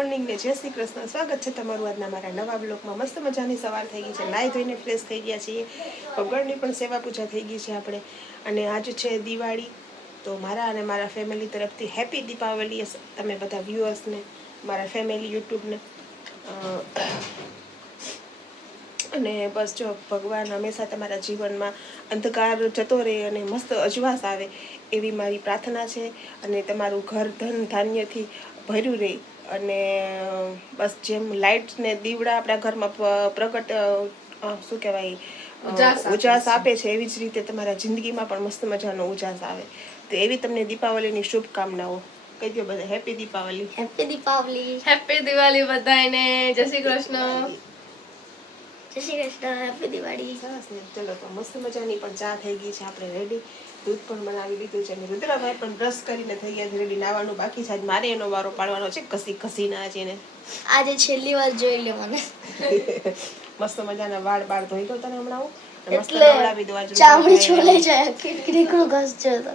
Morning ને જય શ્રી કૃષ્ણ. સ્વાગત છે તમારું આજના મારા નવા બ્લોકમાં મસ્ત મજાની સવાર થઈ ગઈ છે. નાહી ધોઈને ફ્રેશ થઈ ગયા છીએ. ભગવાનની પણ સેવા પૂજા થઈ ગઈ છે આપણે. અને આજ છે દિવાળી. તો મારા અને મારા ફેમિલી તરફથી હેપી દીપાવલી. તમે બધા વ્યુઅર્સને મારા ફેમિલી યુટ્યુબને અને બસ જો, ભગવાન હંમેશા તમારા જીવનમાં અંધકાર જતો રહે અને મસ્ત અજવાસ આવે એવી મારી પ્રાર્થના છે. અને તમારું ઘર ધન ધાન્યથી ભર્યું રહે. અને બસ જેમ લાઇટ ને દીવડા આપણા ઘરમાં પ્રગટ શું કહેવાય ઉજાસ આપે ઉજાસ આપે છે એવી જ રીતે તમારા જિંદગીમાં પણ મસ્ત મજાનો ઉજાસ આવે. તો એવી તમને દીપાવલીની શુભકામનાઓ. કહી દો બધા happy Deepavali. Happy Deepavali. Happy Diwali બધાને જય શ્રી કૃષ્ણ. જય શ્રી કૃષ્ણ હેપી દિવાળી. સરસ ને ચલો તો મસ્ત મજાની પણ ચા થઈ ગઈ છે આપણે રેડી દૂધ પણ બનાવી લીધું છે. અને રુદ્રાભાઈ પણ બ્રશ કરીને થઈ ગયા છે રેડી બાકી છે. મારે એનો વારો પાડવાનો છે કસી કસીને આજે એને. આજે છેલ્લી વાર જોઈ લે મને. મસ્ત મજાના વાળ બાળ ધોઈ ગયો તને હમણાં હું. એટલે નવડાવી દો આજે ચામડી છોલે જાય કેટલો ઘસ છે તો.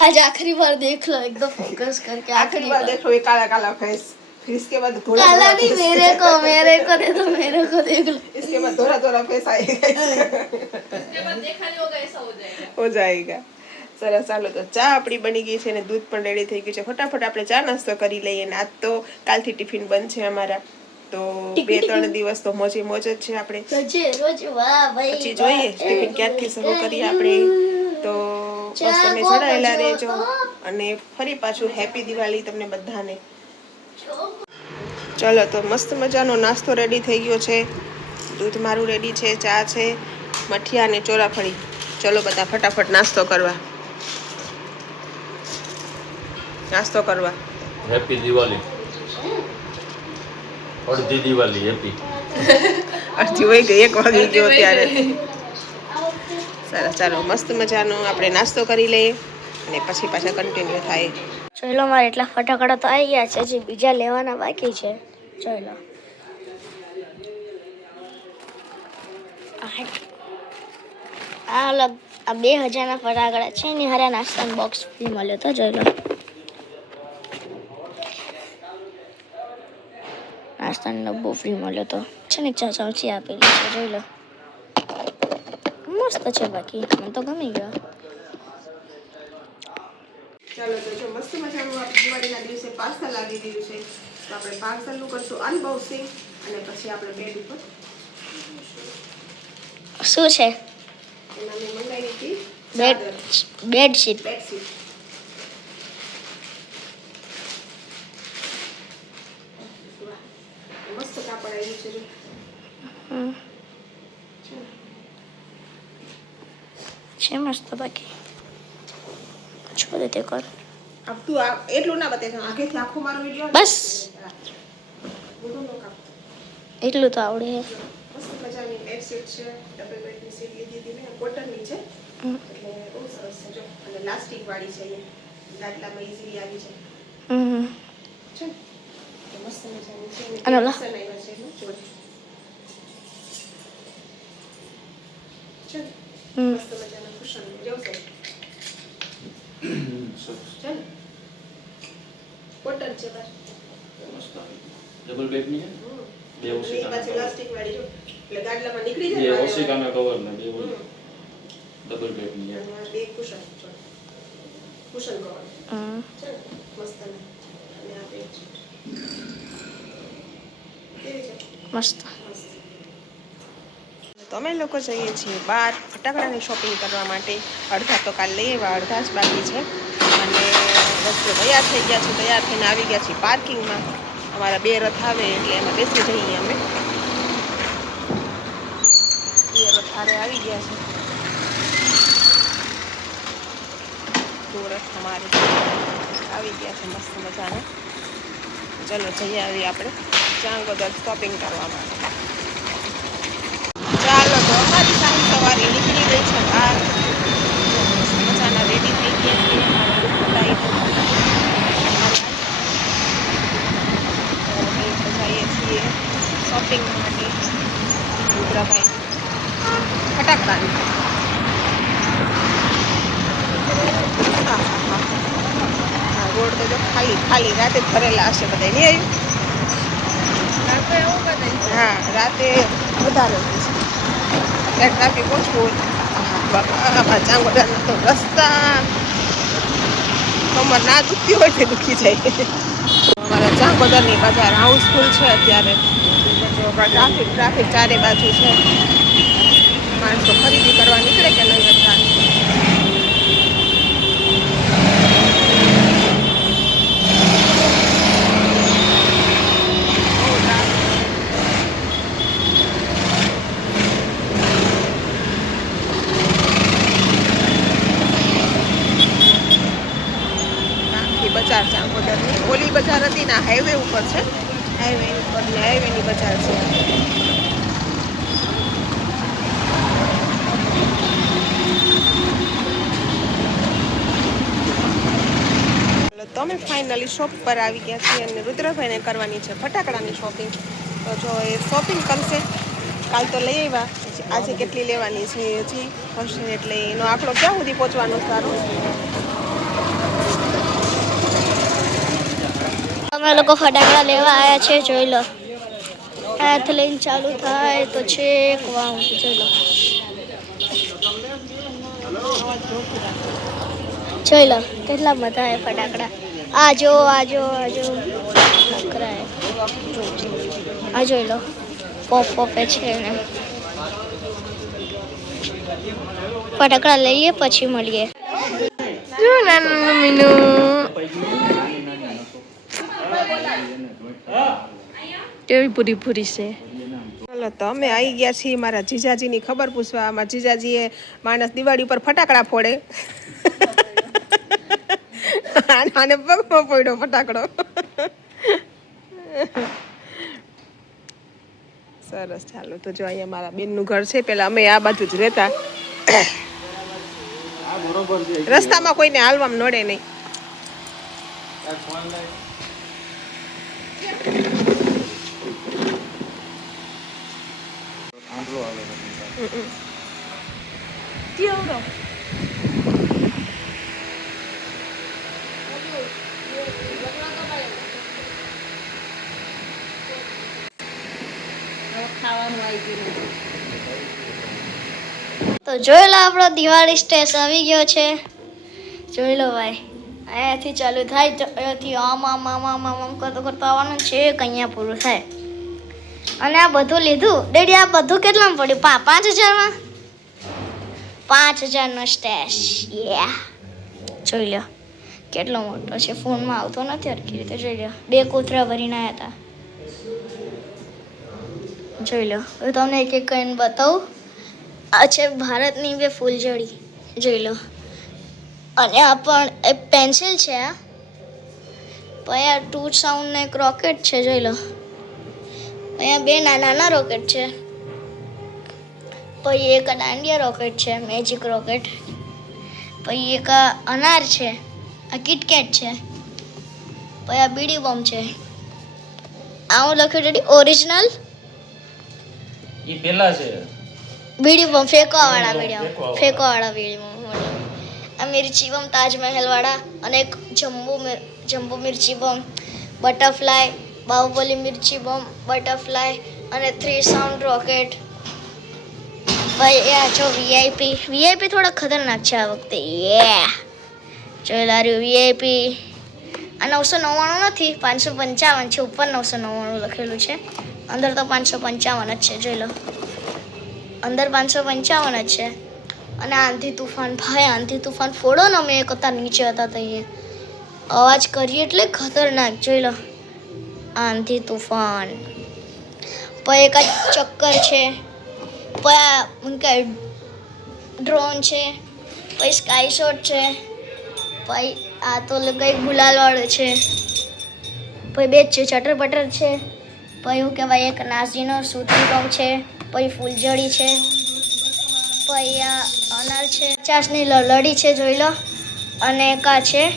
આખરી વાર દેખ લો એકદમ ફોકસ કરકે આખરી વાર દેખ લો એ કાળા કાળા ફેસ इसके बाद थोड़ा काला थोड़ा नहीं face- मेरे को मेरे को दे दो मेरे को देख लो इसके बाद थोड़ा थोड़ा फेस आएगा हो जाएगा સરસ ચાલો તો ચા આપણી બની ગઈ છે અને દૂધ પણ રેડી થઈ ગયું છે ફટાફટ આપણે ચા નાસ્તો કરી લઈએ અને આજ તો કાલથી ટિફિન બંધ છે અમારા તો બે ત્રણ દિવસ તો મોજે મોજ જ છે આપણે रोजे रोज वाह भाई પછી જોઈએ ટિફિન ક્યાંથી શરૂ કરીએ આપણે તો બસ તમે જોડાયેલા રહેજો અને ફરી પાછું હેપી દિવાળી તમને બધાને ચલો તો મસ્ત મજાનો નાસ્તો રેડી થઈ ગયો છે. દૂધ મારું રેડી છે ચા છે મઠિયા અને ચોરાફળી. ચલો બધા ફટાફટ નાસ્તો કરવા. નાસ્તો કરવા. હેપી દિવાળી અડધી દિવાળી હેપી અડધી હોય ગઈ એક વાગી ગયો ત્યારે. સરસ ચાલો મસ્ત મજાનો આપણે નાસ્તો કરી લઈએ અને પછી પાછા કન્ટિન્યુ થાય. જોઈ લો, મારે એટલા ફટાકડા તો આવી ગયા છે, હજી બીજા લેવાના બાકી છે. જોઈ લો. આ આ બે હજારના ફટાકડા છે ને હારા નાસ્તાનો બોક્સ ફ્રી મળ્યો તો, જોઈ લો. નાસ્તાનો ડબ્બો ફ્રી મળ્યો તો. છે ને ચા ચમચી આપેલી છે, જોઈ લો. મસ્ત છે બાકી, મને તો ગમી ગયો. ચાલો તો જો મસ્ત મજાનું આપણે દિવાળીના દિવસે પાર્સલ આવી દીધું છે તો આપણે પાર્સલનું કરશું અનબોક્સિંગ અને પછી આપણે બેડ ઉપર. શું છે? એના મેં મંગાવી હતી બેડ બેડશીટ બેડશીટ મસ્ત કાપડ આવ્યું છે જો. છે. મસ્ત બાકી. છો દે તે કર તું આ એટલું ના બતાવી આખેથી આખું મારો વીડિયો બસ. એટલું તો આવડે. મસ્ત મજાની બેડશીટ છે ડબલ બેડની સીટ લીધી હતી મેં કોટનની છે. એટલે બહુ સરસ છે જો. અને લાસ્ટિક વાળી છે અહીંયા લાટલામાં ઇઝીલી આવી છે. હમ. છે મસ્ત મજાની છે. અને ઓલા? આવ્યા છે એમાં જોડે. છે. મસ્ત મજાના cushion. જેવું છે. છે ને? કોટન છે બસ. ડબલ બેડની છે. બે એ પાછી cover. લાસ્ટિક વાળી જો. એટલે ગાડલામાં નીકળી બે જાય ને ઓશિકાના કવર ને બે ઓલી ડબલ બેડની છે. બે કુશન કુશન કવર. છે ને? મસ્ત ને. અને આ bedsheet. મસ્ત. તો અમે લોકો જઈએ છીએ બહાર ફટાકડાની શોપિંગ કરવા માટે. અડધા તો કાલ લઈ આવ્યા અડધા જ બાકી છે. અને વસ્તુ તૈયાર થઈ ગયા છે તૈયાર થઈને આવી ગયા છીએ પાર્કિંગમાં. અમારા બે રથ આવે એટલે એમાં બેસી જઈએ અમે. બે રથ હારે આવી ગયા છે. દો રથ અમારે આવી ગયા છે મસ્ત મજાને. ચલો જઈએ આવી આપણે ચાંગોદર શોપિંગ કરવા માટે. ચાલો તો અમારી સાંજ સવારી નીકળી ગઈ છે બહાર. મજાના રેડી થઈ ગયા છીએ અમારા બધા તો અમે જઈએ છીએ શોપિંગ માટે રુદ્રાભાઈ ફટાકડાની રોડ તો જો ખાલી ખાલી રાતે ભરેલા હશે બધા નહીં આવ્યું? હા રાતે વધારે ત્યાં ટ્રાફિક ઓછું બાપા ચાંગોડાના તો રસ્તા. કમર ના દુખતી હોય તે દુખી જાય. અમારા ચાંગોદરની બજાર હાઉસફુલ છે અત્યારે. ટ્રાફિક ટ્રાફિક ચારે બાજુ છે માણસો ખરીદી કરવા નીકળે કે નહીં અત્યારે આખી બજાર ચાંગોદરની ઓલી બજાર હતી ને હાઈવે ઉપર છે હાઈવે ઉપર ને હાઈવેની બજાર છે એટલે તમે ફાઇનલી શોપ પર આવી ગયા છીએ અને રુદ્રભાઈને કરવાની છે ફટાકડાની શોપિંગ તો જો એ શોપિંગ કરશે, કાલ તો લઈ આવ્યા. આજે કેટલી લેવાની છે, હજી હશે એટલે એનો આંકડો ક્યાં સુધી પહોંચવાનો સારો? અમે લોકો ફટાકડા લેવા આવ્યા છે, જોઈ લો. હાથ લઈને ચાલુ થાય તો છેક વાવ જોઈ લો. જોઈ લો, કેટલા બધા ફટાકડા. આ જો આ જો આ જોઈ લો. પોપ પોપે છે ને ફટાકડા લઈએ પછી મળીએ. જો નાનું મીનું કેવી પૂરી પૂરી છે? ચાલો તો અમે આવી ગયા છીએ મારા જીજાજીની ખબર પૂછવા. મારા જીજાજીએ માણસ દિવાળી ઉપર ફટાકડા ફોડે. આને પગમાં પડ્યો ફટાકડો. સરસ ચાલો તો જો અહીંયા મારા બેનનું ઘર છે. પેલા અમે આ બાજુ જ રહેતા. રસ્તામાં કોઈને હાલવામાં નડે નહીં. તો જોઈ લો આપણો દિવાળી સ્ટેસ આવી ગયો છે. જોઈ લો ભાઈ, અહીંયાથી ચાલુ થાય અહીંયાથી આમ આમ આમ આમ આમ આમ કરતો કરતો આવવાનું છે અહીંયા પૂરું થાય. અને આ બધું લીધું? ડેડી, આ બધું કેટલામાં પડ્યું? પા, પાંચ હજારમાં? પાંચ હજારનો સ્ટેશ યા જોઈ લો. કેટલો મોટો છે? ફોનમાં આવતો નથી હરખી રીતે. જોઈ લો બે કોથરા ભરીને આવ્યા હતા જોઈ લો હવે તમને એક એક કહીને બતાવું. આ છે ભારતની બે ફૂલઝડી. જોઈ લો. અને આ પણ એ પેન્સિલ છે, આ. પછી આ ટુ સાઉન્ડ એક રોકેટ છે, જોઈ લો. અહીંયા બે નાના નાના રોકેટ છે. પછી એક દાંડિયા રોકેટ છે, મેજિક રોકેટ. પછી એક અનાર છે. આ કિટકેટ છે. પછી આ બીડી બોમ્બ છે. આ હું લખ્યું છે ઓરિજિનલ એ પેલા છે. બીડી બોમ્બ ફેંકવાવાળા બીડી બોમ્બ ફેંકવાવાળા. ફેંકવાવાળા બીડી બોમ્બ આ મિર્ચી બોમ્બ તાજમહેલવાળા અને એક જમ્બુ મિર- મિર્ચી બોમ્બ બટરફ્લાય બાહુબલી મિર્ચી બોમ્બ બટરફ્લાય અને થ્રી સાઉન્ડ રોકેટ ભાઈ આ જો વીઆઈપી વીઆઈપી થોડા ખતરનાક છે આ વખતે. યે જોઈ લાર્યું વીઆઈપી આ નવસો નવ્વાણું નથી, પાંચસો પંચાવન છે, ઉપર નવસો નવ્વાણું લખેલું છે. અંદર તો પાંચસો પંચાવન જ છે, જોઈ લો. અંદર પાંચસો પંચાવન જ છે. અને આંધી તુફાન, ભાઈ, આંધી તુફાન ફોડો ને અમે એક હતા, નીચે હતા તઈએ અવાજ કરીએ એટલે ખતરનાક, જોઈ લો. આંધી તુફાન. પછી એક ચક્કર છે. પછી ડ્રોન છે. પછી સ્કાય શોટ છે. પછી આ તો કંઈક ગુલાલવાળો છે. પછી બે છે, ચટર પટર છે. પછી એવું કહેવાય, એક નાસીનો સૂતી બોમ્બ છે. પછી ફૂલજડી છે. પછી આ અનાર છે. પચાસની લ- લડી છે, જોઈ લો. અને આ છે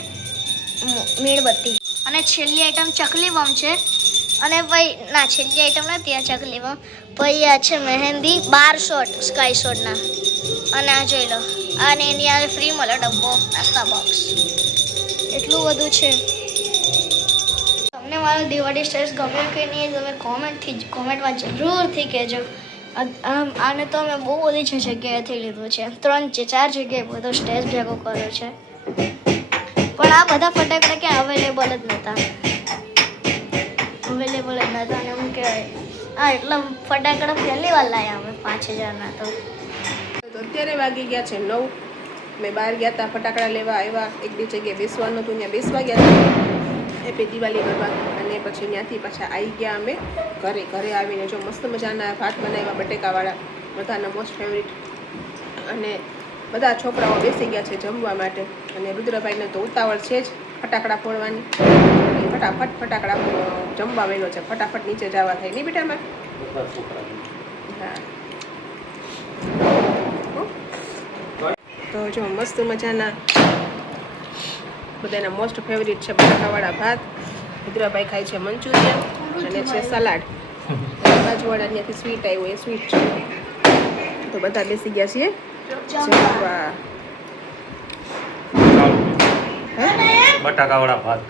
મીણબત્તી. અને છેલ્લી આઈટમ ચકલી બમ છે. અને ભાઈ, ના, છેલ્લી આઈટમ નથી, આ ચકલી બમ ભાઈ, આ છે મહેંદી બાર શોટ સ્કાય શોટના અને આ જોઈ લો. અને એની આ ફ્રી મળે ડબ્બો, નાસ્તા બોક્સ એટલું બધું છે. તમને મારો દિવાળી સ્ટેટસ ગમ્યો કે નહીં, તમે કોમેન્ટથી કોમેન્ટમાં જરૂરથી કહેજો. આમ, આને તો અમે બહુ બધી છે જગ્યાએથી લીધું છે. ત્રણ છે ચાર જગ્યાએ બધો સ્ટેજ ભેગો કર્યો છે. પણ આ બધા ફટાકડા ક્યાં અવેલેબલ જ નહોતા. અવેલેબલ જ નહોતા અને એમ કહેવાય. આ એટલા ફટાકડા પહેલી વાર લાવ્યા અમે પાંચ હજારના તો. તો અત્યારે વાગી ગયા છે નવ. મેં બહાર ગયા હતા ફટાકડા લેવા આવ્યા. એક બે જગ્યાએ બેસવાનું હતું ત્યાં બેસવા ગયા હતા એ પછી દિવાળી કરવા અને પછી ત્યાંથી પાછા આવી ગયા અમે ઘરે. ઘરે આવીને જો મસ્ત મજાના ભાત બનાવ્યા બટેકાવાળા બધાના મોસ્ટ ફેવરિટ અને બધા છોકરાઓ બેસી ગયા છે જમવા માટે. અને રુદ્રભાઈને તો ઉતાવળ છે જ ફટાકડા ફોડવાની. ફટાફટ ફટાકડા જમવા વેલો છે. ફટાફટ નીચે જવા થાય. નહીં બેટા મારે હા. તો જો મસ્ત મજાના બધાના મોસ્ટ ફેવરિટ છે બટાકાવાળા ભાત. રુદ્રભાઈ ખાય છે મંચુરિયન અને છે સલાડ. બાજુવાળા ત્યાંથી સ્વીટ આવ્યું એ સ્વીટ છે. તો બધા બેસી ગયા છીએ. જમવા. બટાકાવાળા ભાત.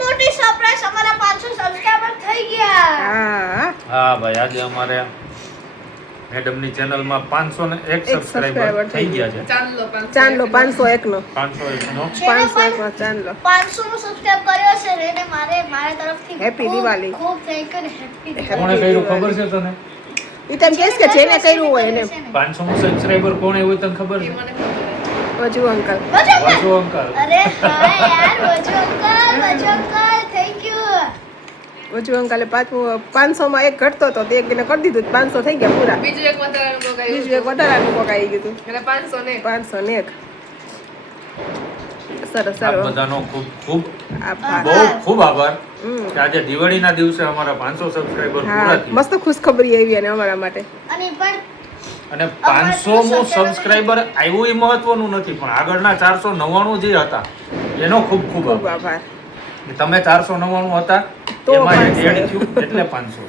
મોટી સરપ્રાઈઝ અમારા 500 સબસ્ક્રાઇબર થઈ ગયા. હા. હા ભાઈ આજે અમારે મેડમની ચેનલમાં પાંચસો ને એક એક સબસ્ક્રાઈબર થઈ થઈ ગયા છે ચાંદલો પાંચસો એકનો પાંચસો એકનો પાંચસો એકનો ચાંદલો. 500 નો સબસ્ક્રાઇબ કર્યો છે ને એને મારે મારા તરફથી હેપી દિવાળી. ખૂબ થેન્ક યુ ને હેપી કોણે કર્યું? ખબર છે તને? ઈ તમે કેસ કે જેને કર્યું હોય એને. પાંચસો નો સબસ્ક્રાઈબર કોણે હોય તને ખબર છે? વજુ અંકલ. વજુ અંકલ. અરે હા યાર Vaju uncle Vaju uncle. Thank you હજુ અંકાલે પાંચમું પાંચસોમાં એક ઘટતો હતો તે એકને કરી દીધું પાંચસો થઈ ગયા પૂરા. બીજું એક વધારાનું બીજું એક વધારાનું કોક આવી ગયું હતું. એટલે પાંચસો ને પાંચસો ને એક. સરસ સરસ બધાનો ખૂબ ખૂબ બહુ ખૂબ આભાર. કે આજે દિવાળીના દિવસે અમારા પાંચસો સબસ્ક્રાઈબર પૂરા થયા. મસ્ત ખુશખબરી આવી અને અમારા માટે. અને પણ અને પાંચસો મો સબસ્ક્રાઈબર આવ્યું એ મહત્વનું નથી પણ આગળના ચારસો નવ્વાણું જે હતા એનો ખૂબ ખૂબ આભાર. આભાર. તમે ચારસો નવ્વાણું હતા તો એટલે પાંચસો.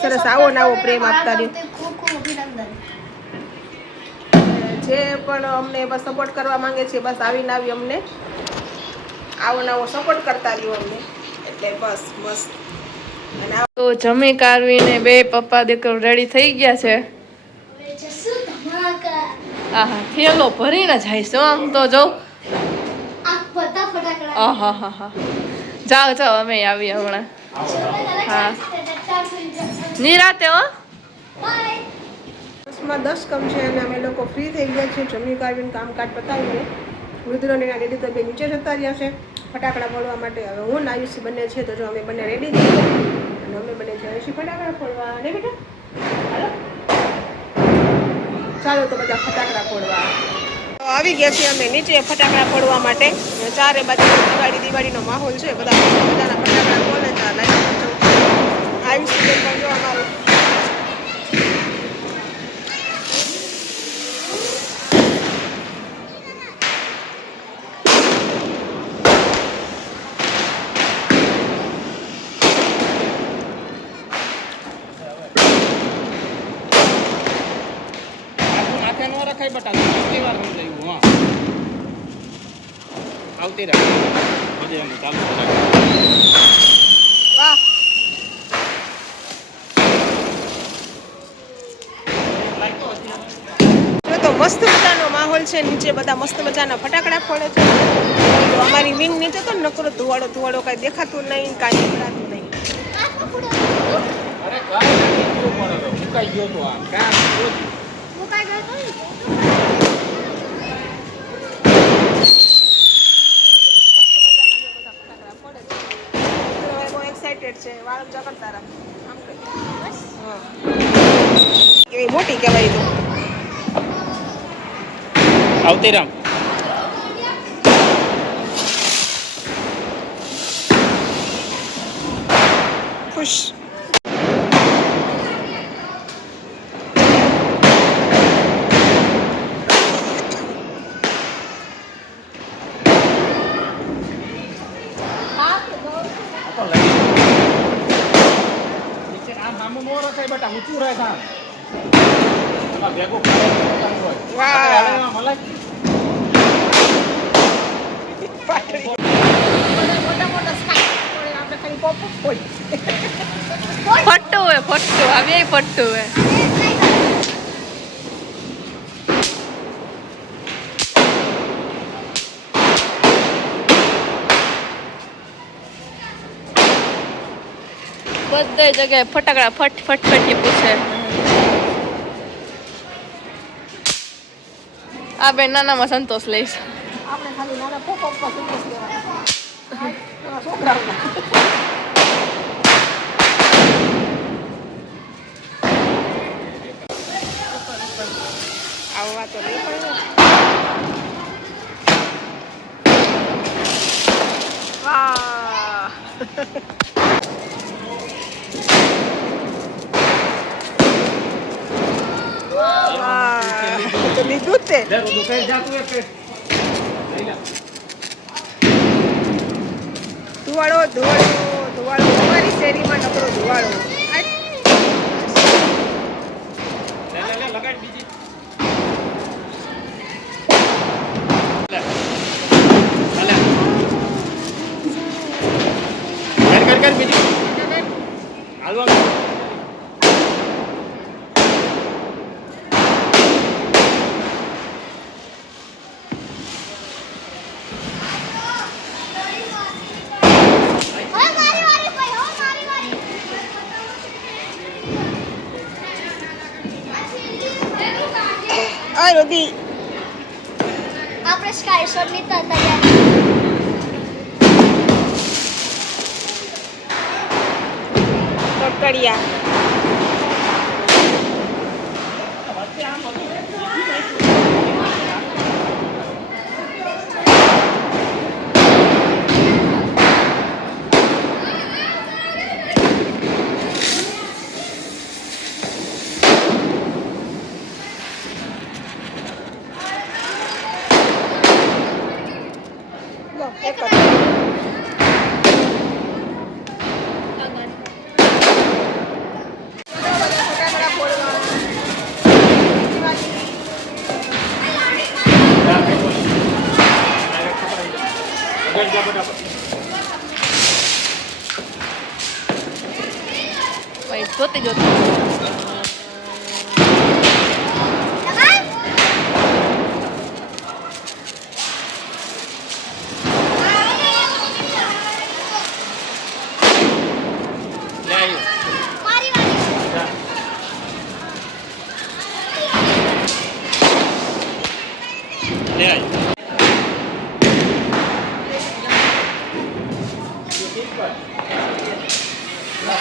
સરસ આવો ને આવો પ્રેમ આપતા રહ્યો. જે પણ અમને બસ સપોર્ટ કરવા માંગે છે બસ આવીને આવી અમને. આવો ને આવો સપોર્ટ કરતા રહ્યો અમને. એટલે બસ મસ્ત. તો જમી કારવીને બે પપ્પા દીકરો રેડી થઈ ગયા છે. આહા થેલો ભરીને જાય છે આમ તો જો. આહા હા હા જાઓ જાઓ, અમે આવીએ હમણાં. હા. નિરાતે હો? દસમાં દસ કમ છે અને અમે લોકો ફ્રી થઈ ગયા છીએ. જમી કાઢીને કામકાજ પતાવીને. રુદ્રને એના રેડી તો બે નીચે જતા રહ્યા છે. ફટાકડા ફોડવા માટે હવે હું ના આયુષી બંને છે તો જો અમે બંને રેડી થઈ ગયા. અને અમે બંને જઈએ છીએ ફટાકડા ફોડવા. ને બેટા? ચાલો તો બધા ફટાકડા ફોડવા. આવી ગયા છીએ અમે નીચે ફટાકડા ફોડવા માટે. ચારે બાજુ દિવાળી, દિવાળીનો માહોલ છે. બધા બધાના ફટાકડા ફોડે ચાલે આ લાઈન પણ જો અમારું વાહ જો તો મસ્ત મજાનો માહોલ છે નીચે બધા મસ્ત મજાના ફટાકડા ફોડે છે. અમારી વિંગ નીચે તો નકરો ધુવાડો ધુવાડો કાંઈ દેખાતું નહીં કાંઈ નીકળાતું નહીં. મોટી કહેવાય તો ને? બહુ એક્સાઇટેડ છે વાળ ઊંચા કરતા રાખ આમ કરી. હા. કેવી મોટી કહેવાય તો આવતી રામ ખુશ આમ સામું નો રખાય બેટા ઊંચું રાખ આમ એમાં ભેગું વાહ મળે પાટડી મોટા મોટા સ્કાય ફટ્ટું હે ફટ્ટું આ બે ફટ્ટું બધે જગ્યાએ ફટાકડા ફટ ફટ ફટી પૂછે. આ બેન નાનામાં સંતોષ લઈશ. આપણે ખાલી નાના પોપ સંતોષ લેવાના. છોકરાઓના. આવો વાતો નહીં પડે વાહ વાહ તો લીધું જ તે લે બધું કઈ જાતું એક કઈ. લઈ લે. ધુવાળો ધુવાળો ધુવાળો અમારી શેરીમાં નકરો ધુવાળો લે લે લે લગાડ બીજી કર બીજી હાલવા હવે મારી વારી ભાઈ હવે મારી વારી આ રોદી આપણે સ્કાય શોટની તૈયાર કકડિયા લગાડ જા ફટાફટ ભાઈ જોતી જોતી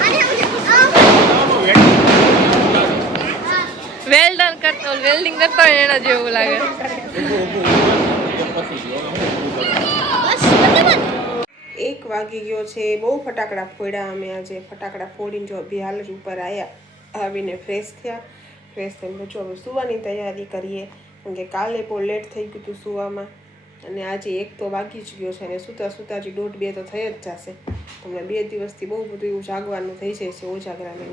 અને આમ વેલ ડન કરતો વેલ્ડિંગ કરતો હોય એના જેવું લાગે બસ બરાબર એક વાગી ગયો છે, બહુ ફટાકડા ફોડ્યા અમે આજે. ફટાકડા ફોડીને જો અભી હાલ જ ઉપર આવ્યા આવીને ફ્રેશ થયા. ફ્રેશ થઈને જો હવે સુવાની તૈયારી કરીએ. કેમ કે કાલે બહુ લેટ થઈ ગયું હતું સુવામાં. અને આજે એક તો વાગી જ ગયો છે અને સૂતા સૂતા જે દોઢ બે તો થઈ જ જશે. તમને બે દિવસથી બહુ બધું એવું જાગવાનું થઈ જાય છે ઓજાગરાને.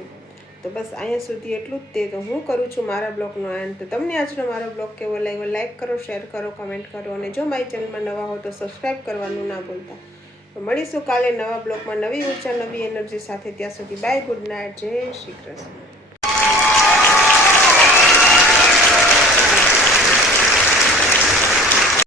તો બસ અહીંયા સુધી એટલું જ તે. તો હું કરું છું મારા બ્લોગનો તો તમને આજનો મારો બ્લોગ કેવો લાગ્યો? લાઈક કરો, શેર કરો, કમેન્ટ કરો. અને જો મારી ચેનલમાં નવા હો તો સબસ્ક્રાઈબ કરવાનું ના ભૂલતા. તો મળીશું કાલે નવા બ્લોગમાં નવી ઊર્જા, નવી એનર્જી સાથે. ત્યાં સુધી બાય, ગુડ નાઇટ, જય શ્રી કૃષ્ણ.